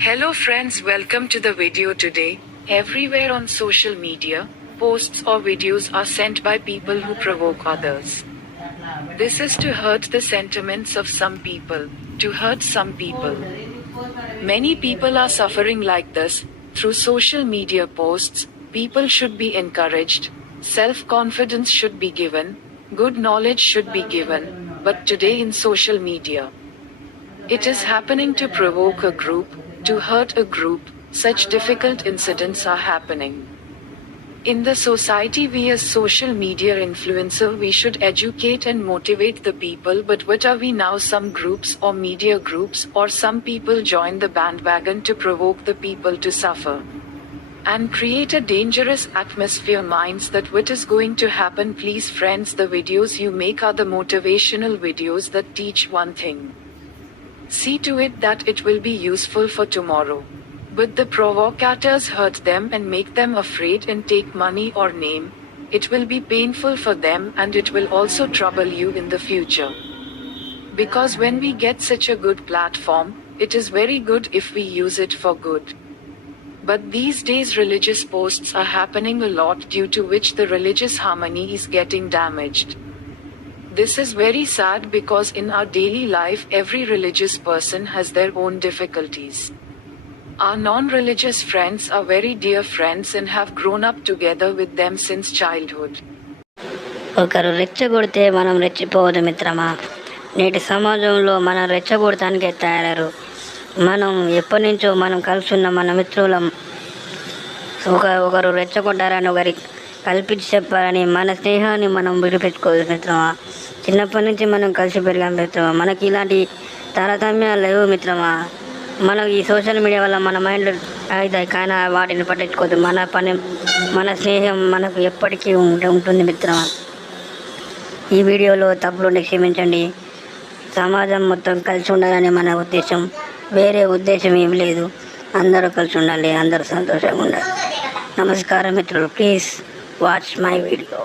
Hello friends, welcome to the video today. Everywhere on social media, posts or videos are sent by people who provoke others. This is to hurt the sentiments of some people, to hurt some people. Many people are suffering like this. Through social media posts, people should be encouraged, self-confidence should be given, good knowledge should be given, but today in social media, it is happening to provoke a group, to hurt a group. Such difficult incidents are happening. In the society, we as social media influencer, we should educate and motivate the people, but what are we now? Some groups or media groups or some people join the bandwagon to provoke the people to suffer and create a dangerous atmosphere. Minds that what is going to happen. Please friends, the videos you make are the motivational videos that teach one thing. See to it that it will be useful for tomorrow. But the provocateurs hurt them and make them afraid and take money or name. It will be painful for them and it will also trouble you in the future. Because when we get such a good platform, it is very good if we use it for good. But these days religious posts are happening a lot, due to which the religious harmony is getting damaged. This is very sad because in our daily life every religious person has their own difficulties. Our non-religious friends are very dear friends and have grown up together with them since childhood. ఒకరు రెచ్చగొడితే మనం రెచ్చిపోవద్దు మిత్రమా. నేటి సమాజంలో మనం రెచ్చగొడటానికే తయారు. మనం ఎప్పటి నుంచో మనం కలిసి ఉన్న మన మిత్రులం ఒకరు రెచ్చగొట్టారని ఒకరి కల్పించి చెప్పారని మన స్నేహాన్ని మనం విడిపెట్టుకోవచ్చు మిత్రమా. చిన్నప్పటి నుంచి మనం కలిసి పెరిగాం మిత్రమా. మనకి ఇలాంటి తారతమ్యాలు లేవు మిత్రమా. మనకు ఈ సోషల్ మీడియా వల్ల మన మైండ్లో అవుతాయి, కానీ వాటిని పట్టించుకోవద్దు. మన పని, మన స్నేహం మనకు ఎప్పటికీ ఉంటుంది మిత్రమా. ఈ వీడియోలో తప్పులుండి క్షమించండి. సమాజం మొత్తం కలిసి ఉండాలని మన ఉద్దేశం, వేరే ఉద్దేశం ఏం లేదు. అందరూ కలిసి ఉండాలి, అందరూ సంతోషంగా ఉండాలి. నమస్కారం మిత్రులు, ప్లీజ్ వాచ్ మై వీడియో.